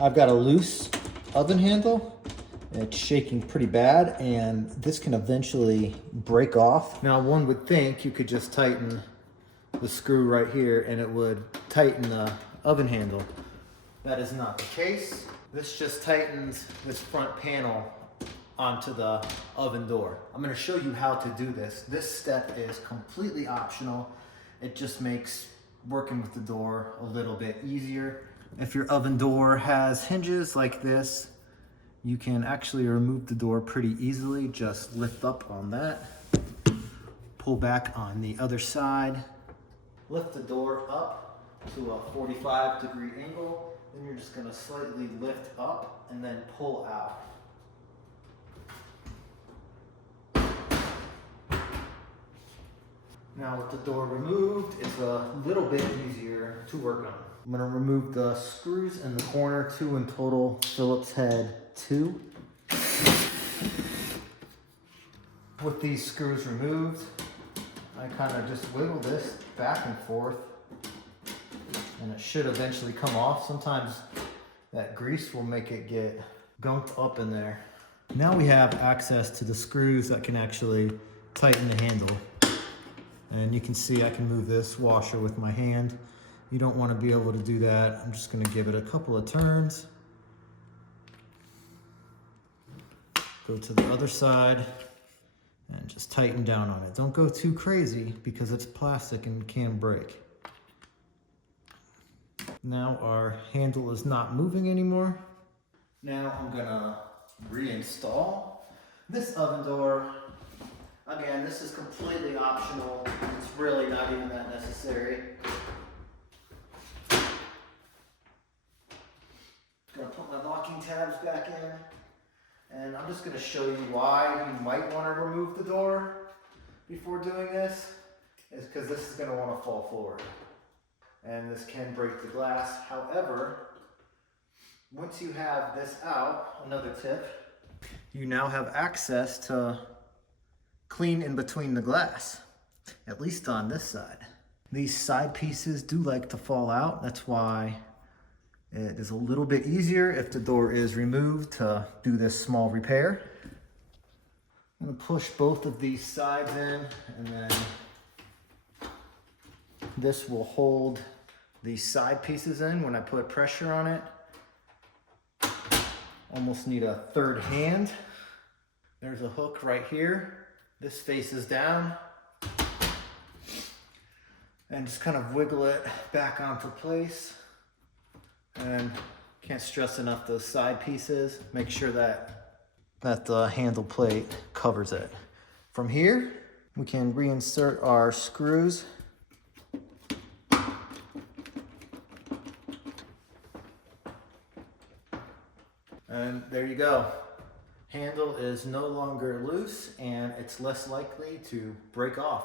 I've got a loose oven handle. It's shaking pretty bad, and this can eventually break off. Now, one would think you could just tighten the screw right here and it would tighten the oven handle. That is not the case. This just tightens this front panel onto the oven door. I'm gonna show you how to do this. This step is completely optional. It just makes working with the door a little bit easier. If your oven door has hinges like this, you can actually remove the door pretty easily. Just lift up on that, pull back on the other side, lift the door up to a 45-degree angle, then you're just gonna slightly lift up and then pull out. Now with the door removed, it's a little bit easier to work on. I'm gonna remove the screws in the corner, 2 in total, Phillips head 2. With these screws removed, I kind of just wiggle this back and forth and it should eventually come off. Sometimes that grease will make it get gunked up in there. Now we have access to the screws that can actually tighten the handle. And you can see I can move this washer with my hand. You don't want to be able to do that. I'm just going to give it a couple of turns. Go to the other side and just tighten down on it. Don't go too crazy because it's plastic and can break. Now our handle is not moving anymore. Now I'm gonna reinstall this oven door. Again, this is completely optional. It's really not even that necessary. Gonna put my locking tabs back in. And I'm just gonna show you why you might wanna remove the door before doing this. Is because this is gonna wanna fall forward. And this can break the glass. However, once you have this out, another tip, you now have access to clean in between the glass, at least on this side. These side pieces do like to fall out. That's why it is a little bit easier if the door is removed to do this small repair. I'm gonna push both of these sides in, and then this will hold these side pieces in when I put pressure on it. Almost need a third hand. There's a hook right here. This faces down. And just kind of wiggle it back onto place. And can't stress enough those side pieces. Make sure that the handle plate covers it. From here, we can reinsert our screws. And there you go. Handle is no longer loose and it's less likely to break off.